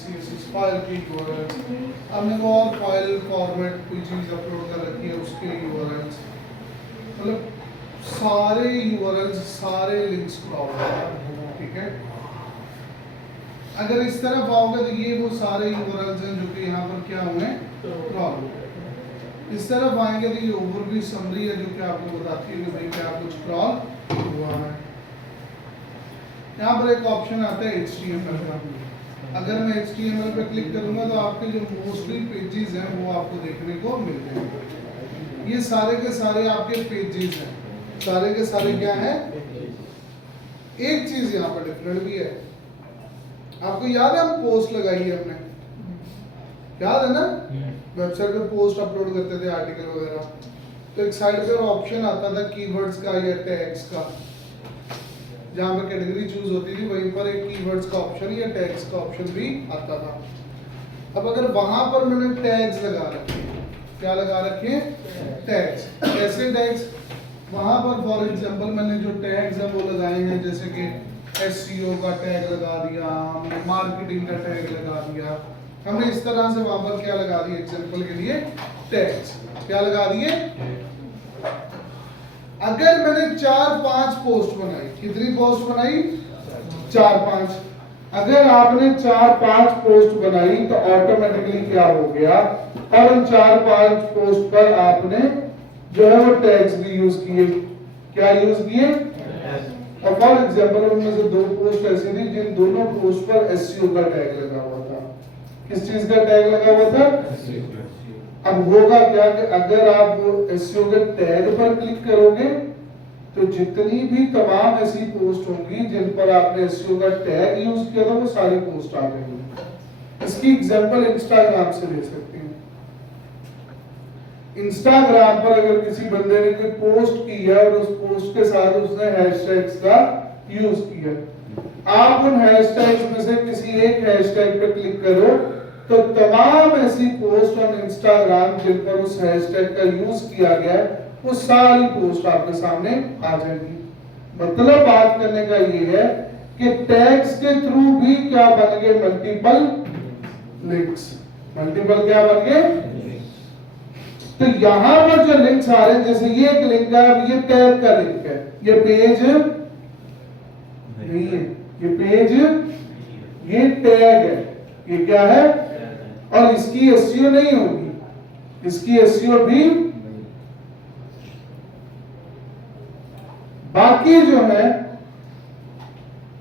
CSS file की URLs, हमने को और फाइल फॉर्मेट कोई चीज़ अपलोड कर रखी है उसके यूआरएल्स, मतलब सारे यूआरएल्स सारे लिंक्स क्रॉप है, ठीक है। अगर इस तरफ आओगे तो ये वो सारे यूआरएल्स हैं जो कि यहाँ पर क्या हुए क्रॉप। इस तरफ आएंगे तो ये ओवरव्यू समरी है जो कि आपको बताती है कि भाई क्या कुछ क्रॉप हुआ है। यहाँ पर एक ऑप्शन आता है HTML का, अगर मैं HTML पे क्लिक करूंगा तो आपके जो मोस्टली पेजेस हैं वो आपको देखने को मिल जाएंगे। ये सारे के सारे आपके पेजेस हैं, सारे के सारे क्या है। एक चीज यहाँ पर डिफरेंट भी है, आपको याद है हम पोस्ट लगाई है हमने, याद है ना, वेबसाइट पे पोस्ट अपलोड करते थे आर्टिकल वगैरह, तो एक साइड पे ऑप्शन आता था कीवर्ड्स का या टैग्स का, जहाँ पर कैटेगरी चूज होती थी वहीं पर एक कीवर्ड्स का ऑप्शन या टैग्स का ऑप्शन भी आता था। अब अगर वहां पर मैंने टैग्स लगा रखे, क्या लगा रखे, टैग्स, कैसे टैग्स, वहां पर फॉर एग्जांपल मैंने जो टैग्स है वो लगाए हैं, जैसे कि SEO का टैग लगा दिया, हमने मार्केटिंग का टैग लगा दिया, हमने इस तरह से वहां पर क्या लगा दिया, एग्जांपल के लिए टैग्स क्या लगा दिए। अगर मैंने 4-5 पोस्ट बनाई, कितनी पोस्ट बनाई, 4-5, अगर आपने 4-5 पोस्ट बनाई तो ऑटोमेटिकली क्या हो गया, और उन 4-5 पोस्ट पर आपने जो है वो टैग्स भी यूज किए, क्या यूज किए। और फॉर एग्जांपल उनमें से 2 पोस्ट ऐसी थी जिन दोनों पोस्ट पर SEO का टैग लगा हुआ था। किस चीज का टैग लगा हुआ था, अब होगा क्या कि अगर आप SEO के टैग पर क्लिक करोगे तो जितनी भी तमाम ऐसी पोस्ट होंगी जिन पर आपने SEO का टैग यूज किया था वो सारी पोस्ट आ जाएंगी। इसकी एग्जांपल इंस्टाग्राम से ले सकते हैं। इंस्टाग्राम पर अगर किसी बंदे ने कोई पोस्ट की है और उस पोस्ट के साथ उसने हैशटैग्स का यूज किया, आप उन हैशटैग्स में से किसी एक हैशटैग पर क्लिक करो तो तमाम ऐसी पोस्ट ऑन इंस्टाग्राम जिन पर उस हैशटैग का यूज किया गया है वो सारी पोस्ट आपके सामने आ जाएगी। मतलब बात करने का ये है कि टैग्स के थ्रू भी क्या बन गए, मल्टीपल लिंक्स, मल्टीपल क्या बन गए। तो यहां पर जो लिंक्स आ रहे हैं, जैसे ये एक लिंक है, अब ये टैग का लिंक है, ये पेज नहीं है, ये पेज, ये टैग है, ये क्या है, और इसकी SEO नहीं होगी, इसकी SEO भी। बाकी जो है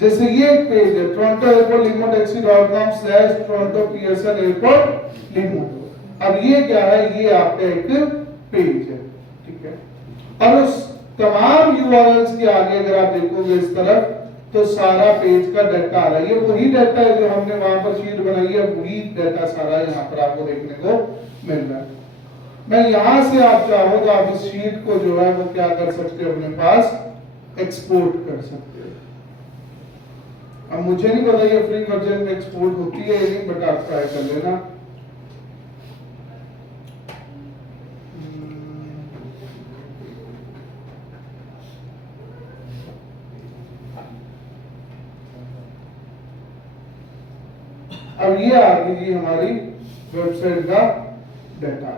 जैसे ये एक पेज है Toronto airport limotaxi.com/Toronto Pearson Airport Limo, अब ये क्या है, ये आपका एक पेज है, ठीक है। और उस तमाम URLs के आगे अगर आप देखोगे इस तरफ तो सारा पेज का डाटा आ रहा है, ये वही डाटा है जो हमने वहां पर शीट बनाई है, वही डाटा सारा यहाँ पर आपको देखने को मिल रहा है। मैं यहां से आप चाहो तो आप इस शीट को जो है वो क्या कर सकते हो, अपने पास एक्सपोर्ट कर सकते हो। अब मुझे नहीं पता ये फ्री वर्जन में एक्सपोर्ट होती है या नहीं, बट आप ट्राई कर लेना। अब ये आ गई जी हमारी वेबसाइट का डाटा।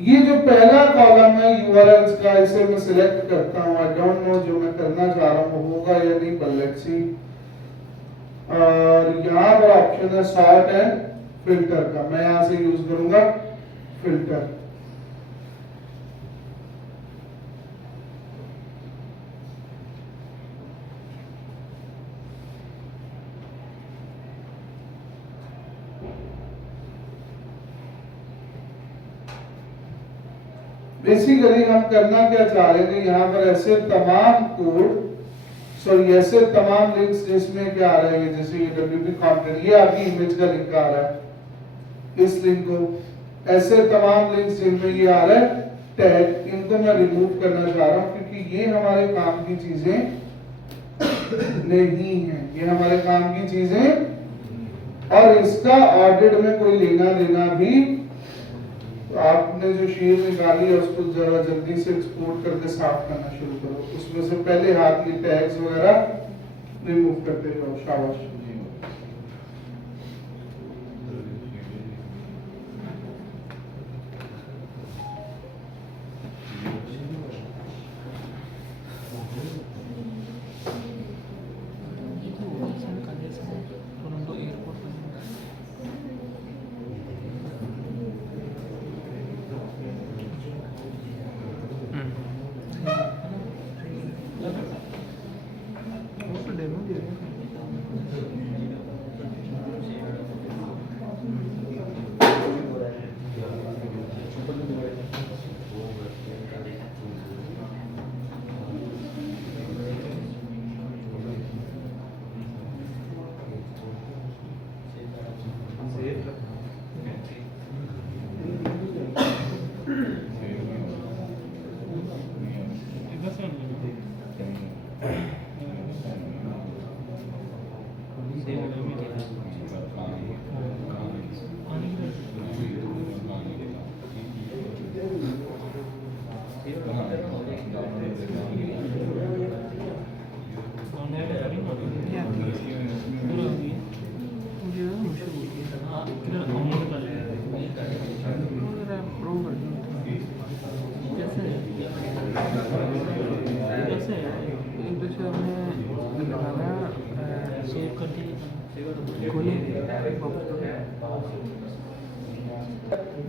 ये जो पहला कॉलम है URLs का, इसे मैं सिलेक्ट करता हूं, आई डोंट नो जो मैं करना चाह रहा हूं होगा या नहीं, पर लेट्स सी। और यहाँ पर ऑप्शन है सॉर्ट एंड फिल्टर का, मैं यहां से यूज करूंगा फिल्टर। बेसिकली हम करना क्या चाह रहे थे, यहाँ पर ऐसे तमाम कोड, सॉरी ऐसे तमाम लिंक्स जिसमें क्या आ रहा है, जैसे ये WP कंटेंट, ये आपकी इमेज का लिंक आ रहा है, इस लिंक को, ऐसे तमाम लिंक्स जिनमें ये आ रहा है टैग, इनको मैं रिमूव करना चाह रहा हूँ क्योंकि ये हमारे काम की चीजें नहीं है, ये हमारे काम की चीजें, और इसका ऑडिट में कोई लेना देना भी। तो आपने जो शीट निकाली है उसको जरा जल्दी से एक्सपोर्ट करके साफ करना शुरू करो। उसमें से पहले हाथ ये टैग्स वगैरह रिमूव करते जाओ। शाबाश।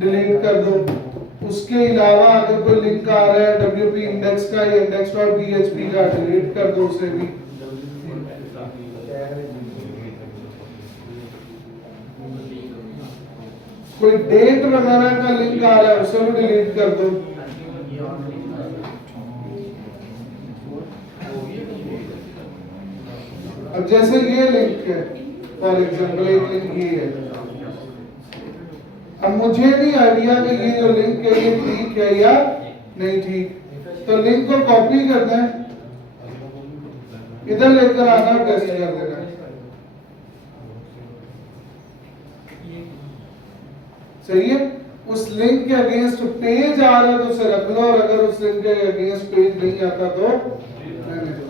डिलीट कर दो। उसके अलावा अगर कोई लिंक आ रहा है WP इंडेक्स का या index.php का, डिलीट कर दो उसे भी। कोई डेट वगैरह का लिंक आ रहा है उसे भी डिलीट कर दो। अब जैसे ये लिंक है, फॉर एग्जाम्पल एक लिंक ये है, अब मुझे नहीं आइडिया कि ये जो लिंक है ये ठीक है या नहीं ठीक, तो लिंक को कॉपी करना है, इधर लेकर आना, टेस्ट कर देना है। सही है। उस लिंक के अगेंस्ट पेज आ रहा है तो उसे रख लो, और अगर उस लिंक के अगेंस्ट पेज नहीं आता तो रहने दो।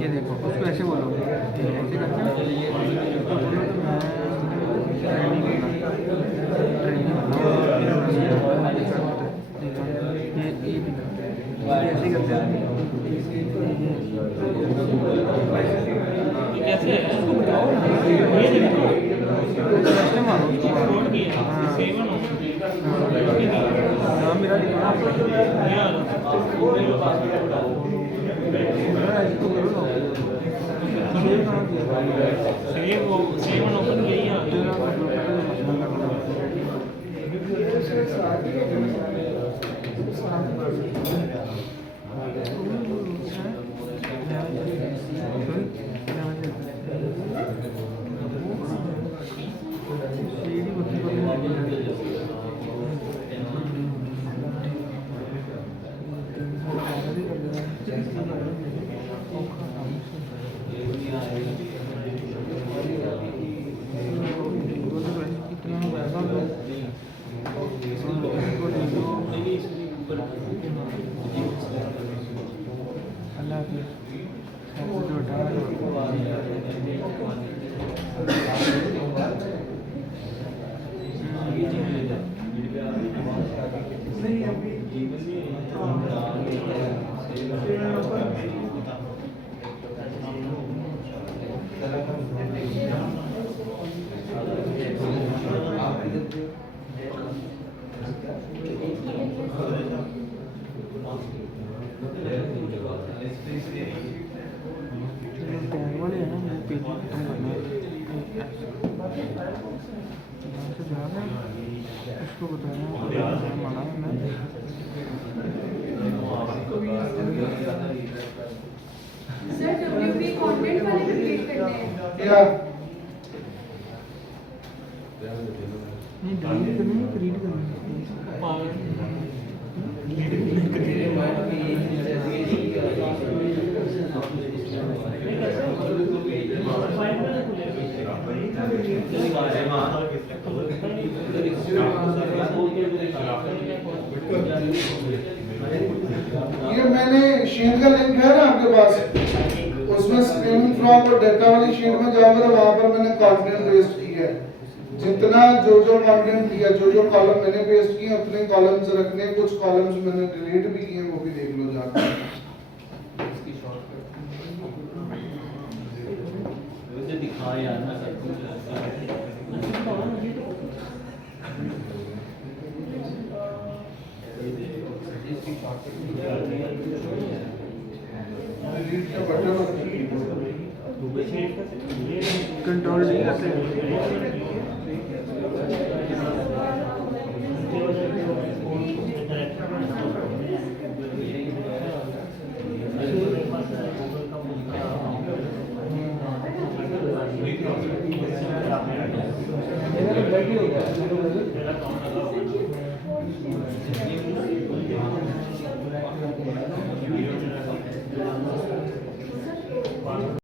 ये देखो उसको ऐसे बोलो, ऐसे करके ना उसको बोलो कि मैं ट्रेनिंग ये भी करते हैं, ये ऐसे ही करते हैं। कैसे है उसको बताओ ना, ये देखो कस्टम मारो उसको, हाँ नाम मेरा लिखो ना, इसको करो ना, सेव कहाँ किया सेव ओपन किया तेरा वाले है ना, वो पेज खत्म करना है, यहाँ से जाना उसको बताना माना मैं सर WP कंटेंट वाले पे क्लिक करना है क्या नहीं डिलीट करनी है, रीड करनी ये मैंने शीट का लिंक है ना आपके पास, उसमें स्क्रीनिंग फ्रॉम और डेटा वाली शीट में जाओगे तो वहां पर मैंने कंटेंट पेस्ट किया है, जितना जो कंटेंट दिया, जो कॉलम मैंने पेस्ट किए उतने कॉलम्स रखने, कुछ कॉलम्स मैंने डिलीट भी किए, वो भी देख लो जाकर। दिखा यार ना सब कुछ डिलीट का बटन होता है, कंट्रोल डी करते हैं।